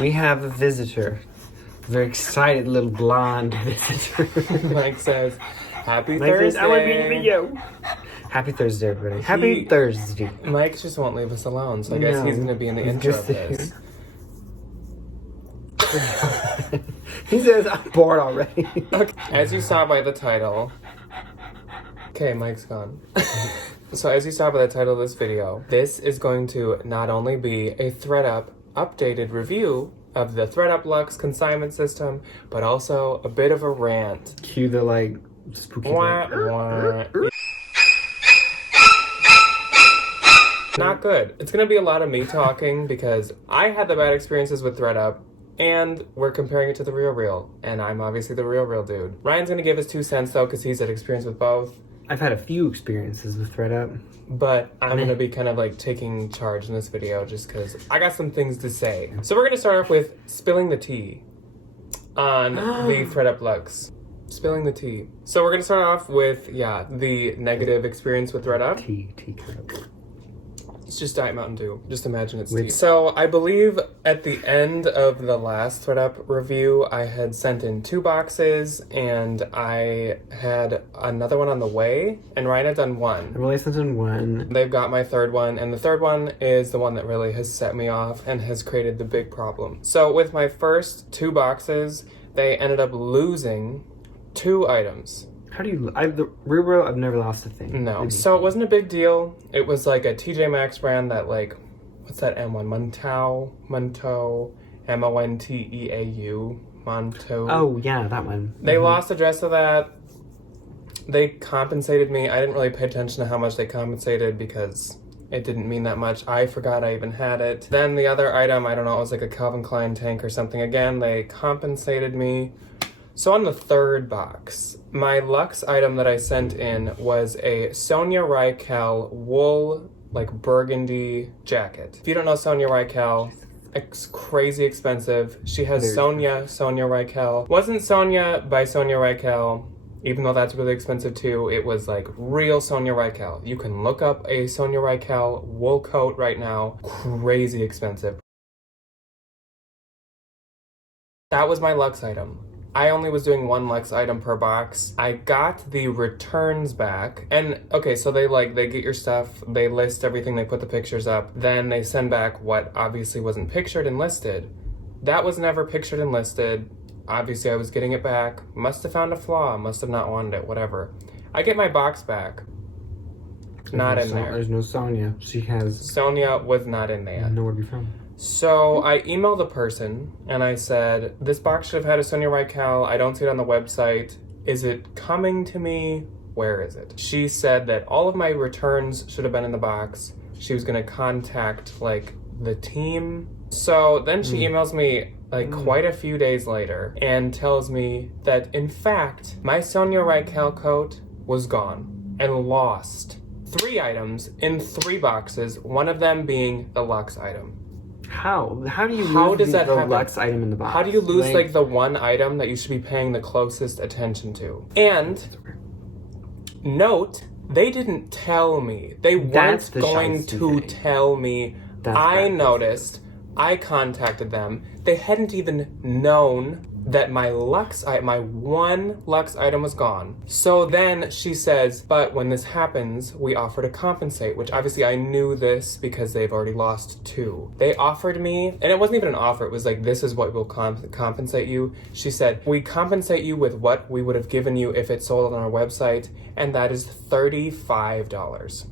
We have a visitor. A very excited little blonde visitor. Mike says, Happy Mike Thursday. says, I want to be in the video. Happy Thursday, everybody. Happy Thursday. Mike just won't leave us alone, so I guess he's going to be in the intro of this. He says, I'm bored already. Okay. As you saw by the title... Okay, Mike's gone. So as you saw by the title of this video, this is going to not only be a ThredUp updated review of the ThredUp Luxe consignment system, but also a bit of a rant. Cue the, like, spooky... Not good. It's gonna be a lot of me talking because I had the bad experiences with ThredUp, and we're comparing it to the RealReal, and I'm obviously the RealReal dude. Ryan's gonna give his 2 cents though, because he's had experience with both. I've had a few experiences with ThredUp. But I'm gonna be kind of like taking charge in this video just because I got some things to say. So we're gonna start off with spilling the tea on the ThredUp Luxe. Spilling the tea. So we're gonna start off with, the negative experience with ThredUp. Tea cup. It's just Diet Mountain Dew. Just imagine it's tea. So I believe at the end of the last ThredUp review, I had sent in 2 boxes and I had another one on the way, and Ryan had done 1. I've only sent in 1. They've got my 3rd one, and the 3rd one is the one that really has set me off and has created the big problem. So with my first 2 boxes, they ended up losing 2 items. How do you... the RealReal, I've never lost a thing. No. So it wasn't a big deal. It was like a TJ Maxx brand that, like, what's that M1? Monteau, M-O-N-T-E-A-U, Monteau. Oh, yeah, that one. They lost address of that. They compensated me. I didn't really pay attention to how much they compensated because it didn't mean that much. I forgot I even had it. Then the other item, I don't know, it was like a Calvin Klein tank or something. Again, they compensated me. So on the 3rd box, my Luxe item that I sent in was a Sonia Rykiel wool, like burgundy jacket. If you don't know Sonia Rykiel, it's crazy expensive. She has Sonia Rykiel. Wasn't Sonia by Sonia Rykiel, even though that's really expensive too. It was like real Sonia Rykiel. You can look up a Sonia Rykiel wool coat right now. Crazy expensive. That was my Luxe item. I only was doing 1 Luxe item per box. I got the returns back. And okay, so they get your stuff, they list everything, they put the pictures up, then they send back what obviously wasn't pictured and listed. That was never pictured and listed. Obviously I was getting it back. Must have found a flaw, must have not wanted it, whatever. I get my box back. Not in there. There's no Sonia. She has... Sonia was not in there. Nowhere to be found. So I emailed the person and I said, this box should have had a Sonia Rykiel. I don't see it on the website. Is it coming to me? Where is it? She said that all of my returns should have been in the box. She was gonna contact like the team. So then she emails me like quite a few days later and tells me that in fact, my Sonia Rykiel coat was gone and lost. 3 items in 3 boxes, one of them being the Luxe item. How? How do you lose the Luxe item in the box? How do you lose like the one item that you should be paying the closest attention to? And note, they didn't tell me. They weren't going to tell me. I noticed. I contacted them. They hadn't even known that my one Luxe item was gone. So then she says, but when this happens, we offer to compensate, which obviously I knew this because they've already lost 2. They offered me, and it wasn't even an offer, it was like, this is what we'll compensate you. She said, we compensate you with what we would have given you if it sold on our website, and that is $35.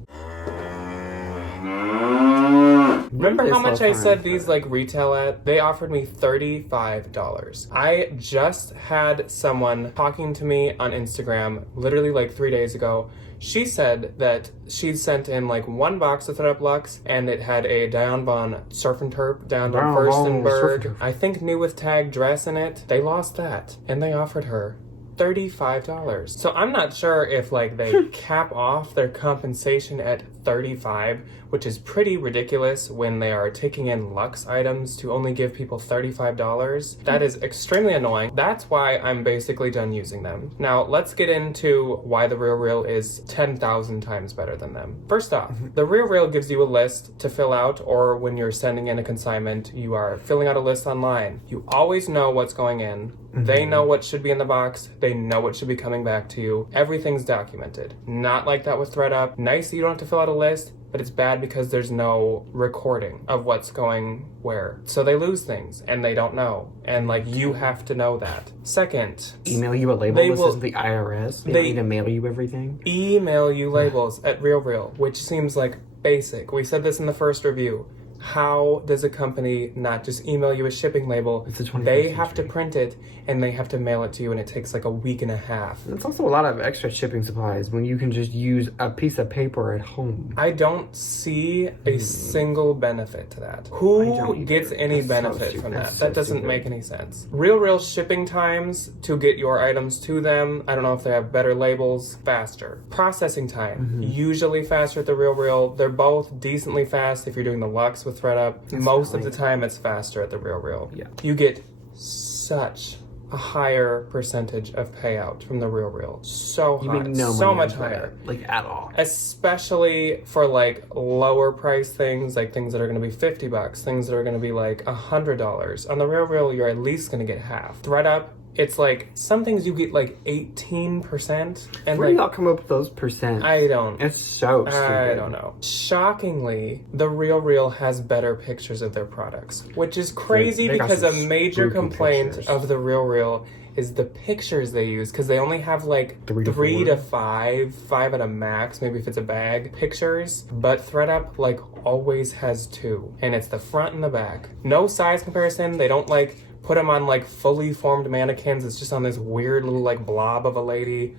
Remember how much I said these like retail at? They offered me $35. I just had someone talking to me on Instagram literally like 3 days ago. She said that she sent in like 1 box of ThredUp Luxe and it had a Dion Von Surf and Turp down on Furstenberg, I think new with tag dress in it. They lost that and they offered her $35. So I'm not sure if like they cap off their compensation at $35, which is pretty ridiculous when they are taking in Luxe items to only give people $35. That is extremely annoying. That's why I'm basically done using them. Now, let's get into why the RealReal is 10,000 times better than them. First off, the RealReal gives you a list to fill out, or when you're sending in a consignment, you are filling out a list online. You always know what's going in. They know what should be in the box. They know what should be coming back to you. Everything's documented. Not like that with ThredUp. Nice that you don't have to fill out a list, but it's bad because there's no recording of what's going where. So they lose things and they don't know. And like, you have to know that. Second, email you a label. This isn't the IRS. They don't need to mail you everything. Email you labels at RealReal, which seems like basic. We said this in the first review. How does a company not just email you a shipping label? They have to print it and they have to mail it to you, and it takes like a week and a half. It's also a lot of extra shipping supplies when you can just use a piece of paper at home. I don't see a single benefit to that. Who gets any benefit from that? That doesn't make any sense. RealReal shipping times to get your items to them, I don't know if they have better labels, faster. Processing time, usually faster at the RealReal. They're both decently fast if you're doing the Luxe with ThredUp. Most of the time it's faster at the RealReal. Yeah. You get such a higher percentage of payout from the RealReal. So high. So much higher. Like at all. Especially for like lower price things, like things that are going to be $50, things that are going to be like $100. On the RealReal, you're at least going to get half. ThredUp, it's like some things you get like 18%. And where do y'all come up with those percents? I don't. It's so stupid. I don't know. Shockingly, the RealReal has better pictures of their products, which is crazy because a major complaint of the RealReal is the pictures they use, because they only have like three to five at a max, maybe if it's a bag, pictures. But ThredUp like always has 2, and it's the front and the back. No size comparison. They don't like put them on like fully formed mannequins. It's just on this weird little like blob of a lady.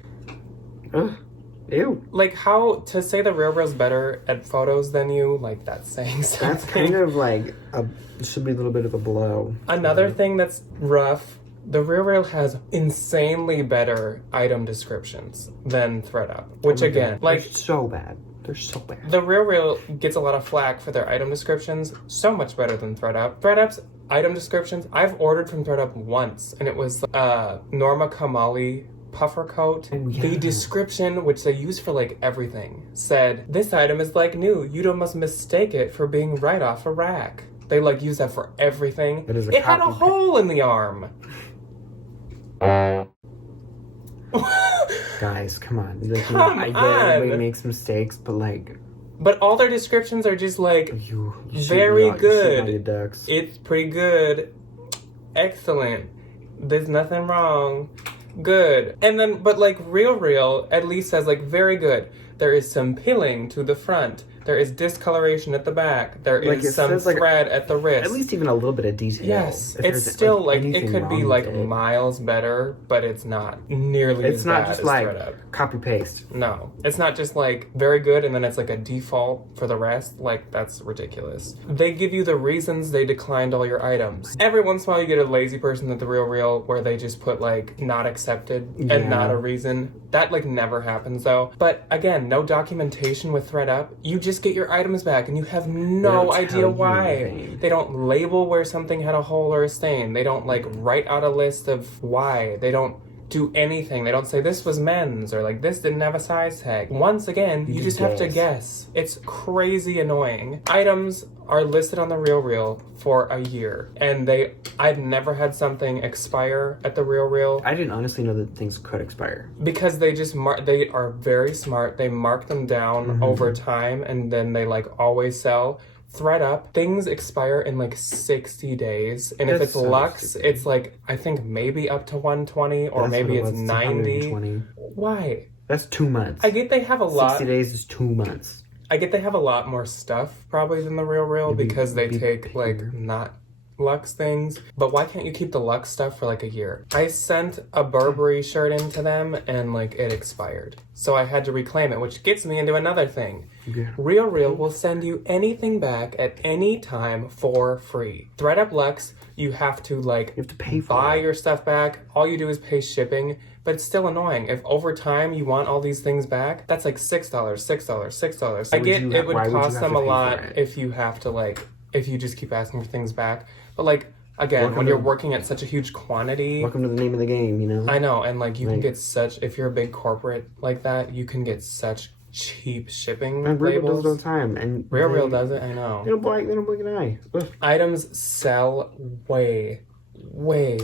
Ew. Like, how to say the RealReal's better at photos than you, like that's saying something. That's kind of like should be a little bit of a blow. Another thing that's rough, the RealReal has insanely better item descriptions than ThredUp, which again, like, they're so bad. They're so bad. The RealReal gets a lot of flack for their item descriptions, so much better than ThredUp. ThredUp's item descriptions, I've ordered from ThredUp once, and it was Norma Kamali puffer coat. The description, which they use for like everything, said, "This item is like new. You don't must mistake it for being right off a rack." They like use that for everything. It had a hole in the arm. Guys, come on. I get everybody makes mistakes, but like... But all their descriptions are just like, very good. Ducks. It's pretty good. Excellent. There's nothing wrong. Good. And then, but like RealReal at least says like, very good. There is some pilling to the front. There is discoloration at the back. There is some thread at the wrist. At least even a little bit of detail. Yes. It's still like it could be like miles better, but it's not nearly as bad as ThredUp. It's not just like copy paste. No. It's not just like very good and then it's like a default for the rest. Like, that's ridiculous. They give you the reasons they declined all your items. Every once in a while you get a lazy person at the RealReal where they just put like not accepted and not a reason. That like never happens though. But again, no documentation with ThredUp. You just get your items back and you have no idea why. They don't label where something had a hole or a stain. They don't like write out a list of why. They don't do anything. They don't say this was men's or like this didn't have a size tag. Once again, you just have to guess. It's crazy annoying. Items are listed on the RealReal for a year, and I've never had something expire at the RealReal. I didn't honestly know that things could expire. Because they just they are very smart. They mark them down over time, and then they like always sell. ThredUp, things expire in like 60 days. And if it's Luxe, it's like, I think maybe up to 120 or maybe it's 90. Why? That's 2 months. I get they have a lot. 60 days is 2 months. I get they have a lot more stuff probably than the RealReal because they take like not Luxe things. But why can't you keep the Luxe stuff for like a year? I sent a Burberry shirt into them and like it expired. So I had to reclaim it, which gets me into another thing. RealReal will send you anything back at any time for free. ThredUp Luxe, you have to like pay for buy your stuff back. All you do is pay shipping. but it's still annoying. If over time you want all these things back, that's like $6, $6. I get it would cost them a lot if you have to like, if you just keep asking for things back. But like, again, when you're working at such a huge quantity. Welcome to the name of the game, you know? I know, and like you can get such, if you're a big corporate like that, you can get such cheap shipping and labels. RealReal does it all the time, and RealReal does it. I know. They don't blink an eye. Ugh. Items sell way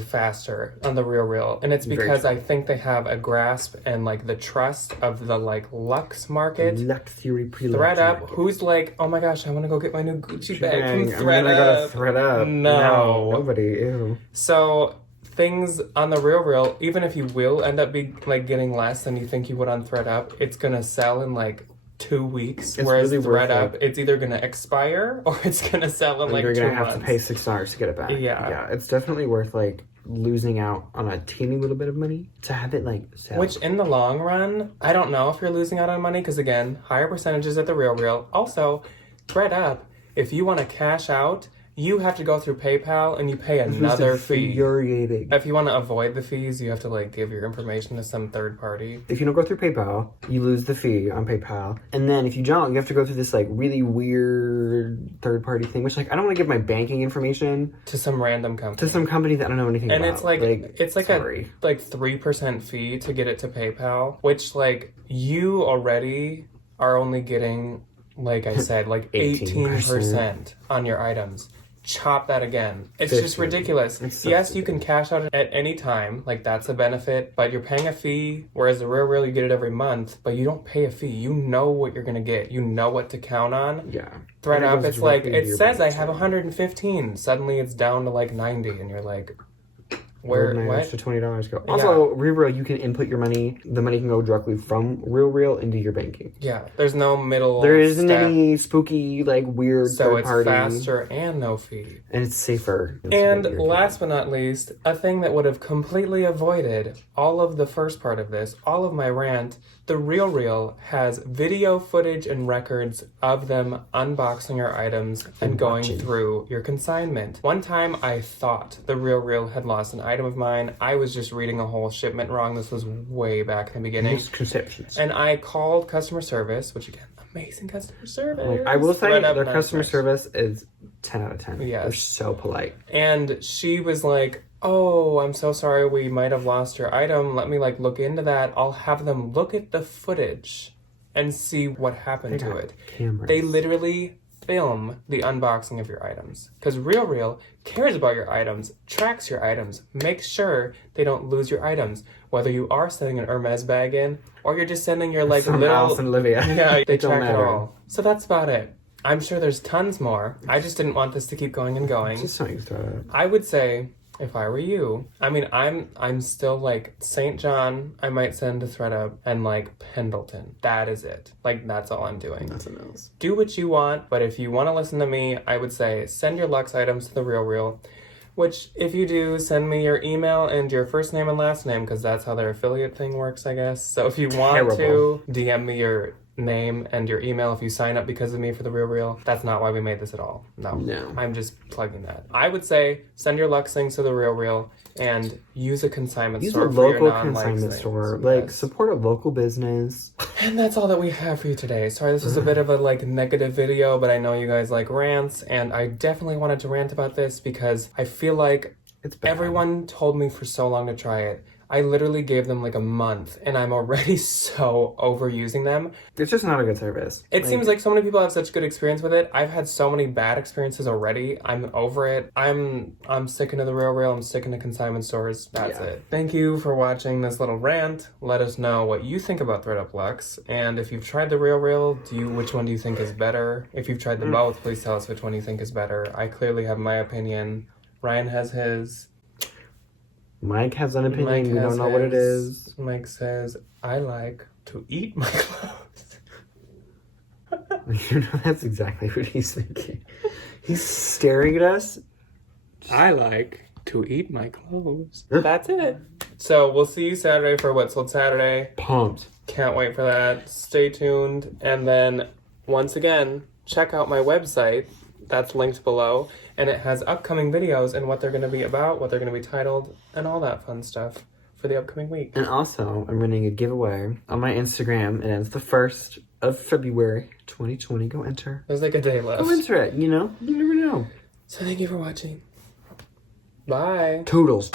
faster on the RealReal, and it's because I think they have a grasp and like the trust of the like Luxe market. Luxury ThredUp, who's like, oh my gosh, I want to go get my new Gucci bag from ThredUp. I'm gonna go to ThredUp. No, nobody. Ew. So things on the RealReal, even if you will end up be like getting less than you think you would on ThredUp, it's gonna sell in like 2 weeks. It's whereas really ThredUp, it's either gonna expire or it's gonna sell in like 2 months. You're gonna have to pay $6 to get it back. Yeah, it's definitely worth like losing out on a teeny little bit of money to have it like sell. Which in the long run, I don't know if you're losing out on money because again, higher percentages at the RealReal. Also, ThredUp, if you want to cash out, you have to go through PayPal and you pay another fee. Infuriating. If you want to avoid the fees, you have to like give your information to some third party. If you don't go through PayPal, you lose the fee on PayPal. And then if you don't, you have to go through this like really weird third party thing, which like I don't want to give my banking information to some random company. To some company that I don't know anything about. And it's like a 3% fee to get it to PayPal, which like you already are only getting, like I said, like 18% on your items. Chop that again. It's 50. Just ridiculous. So yes, stupid. you can cash out at any time. Like, that's a benefit. But you're paying a fee, whereas the RealReal, you get it every month. But you don't pay a fee. You know what you're going to get. You know what to count on. Yeah. ThredUp, it's like, it says I have 115. Suddenly it's down to like 90. And you're like, where my what? extra $20 go? Also, RealReal, you can input your money. The money can go directly from RealReal into your banking. Yeah, there's no middle. There isn't step. any spooky, like weird So third it's party. faster and no fee. And it's safer. And last but not least, a thing that would have completely avoided all of the first part of this, all of my rant, the RealReal has video footage and records of them unboxing your items and going through your consignment. One time I thought the RealReal had lost an item of mine. I was just reading a whole shipment wrong. This was way back in the beginning. Misconceptions. And I called customer service, which again, amazing customer service. I will say their customer service is 10 out of 10. Yes. They're so polite. And she was like, oh, I'm so sorry, we might have lost your item. Let me like look into that. I'll have them look at the footage and see what happened to it. Cameras. They literally film the unboxing of your items. Because RealReal cares about your items, tracks your items, makes sure they don't lose your items. Whether you are sending an Hermes bag in, or you're just sending your like Some little... Alice and Olivia. Yeah, they track it all. So that's about it. I'm sure there's tons more. I just didn't want this to keep going and going. Just something to throw out. I would say, if I were you, I mean, I'm still like St. John, I might send to ThredUp, and like Pendleton. That is it. Like, that's all I'm doing. Nothing else. Do what you want, but if you want to listen to me, I would say send your Luxe items to the RealReal. Which, if you do, send me your email and your first name and last name, because that's how their affiliate thing works, I guess. So if you want to, DM me your name and your email if you sign up because of me for the RealReal. That's not why we made this at all. No. I'm just plugging that. I would say send your Luxe things to the RealReal and use a consignment store for your non-Luxe things. Use a local consignment store. Like, support a local business. And that's all that we have for you today. Sorry, this was a bit of a like negative video, but I know you guys like rants, and I definitely wanted to rant about this because I feel like everyone told me for so long to try it. I literally gave them like a month, and I'm already so over using them. It's just not a good service. It seems like so many people have such good experience with it. I've had so many bad experiences already. I'm over it. I'm sticking to the RealReal. I'm sticking to consignment stores. That's it. Thank you for watching this little rant. Let us know what you think about ThredUp Luxe, and if you've tried the RealReal, which one do you think is better? If you've tried them both, please tell us which one you think is better. I clearly have my opinion. Ryan has his. Mike has an opinion. We don't know what it is. Mike says, I like to eat my clothes. You know, that's exactly what he's thinking. He's staring at us. I like to eat my clothes. That's it. So we'll see you Saturday for What Sold Saturday. Pumped. Can't wait for that. Stay tuned. And then, once again, check out my website. That's linked below. And it has upcoming videos and what they're going to be about, what they're going to be titled, and all that fun stuff. for the upcoming week. And also, I'm running a giveaway on my Instagram. It ends the 1st of February, 2020. Go enter. There's like a day left. Go enter it, you know? You never know. So thank you for watching. Bye. Toodles.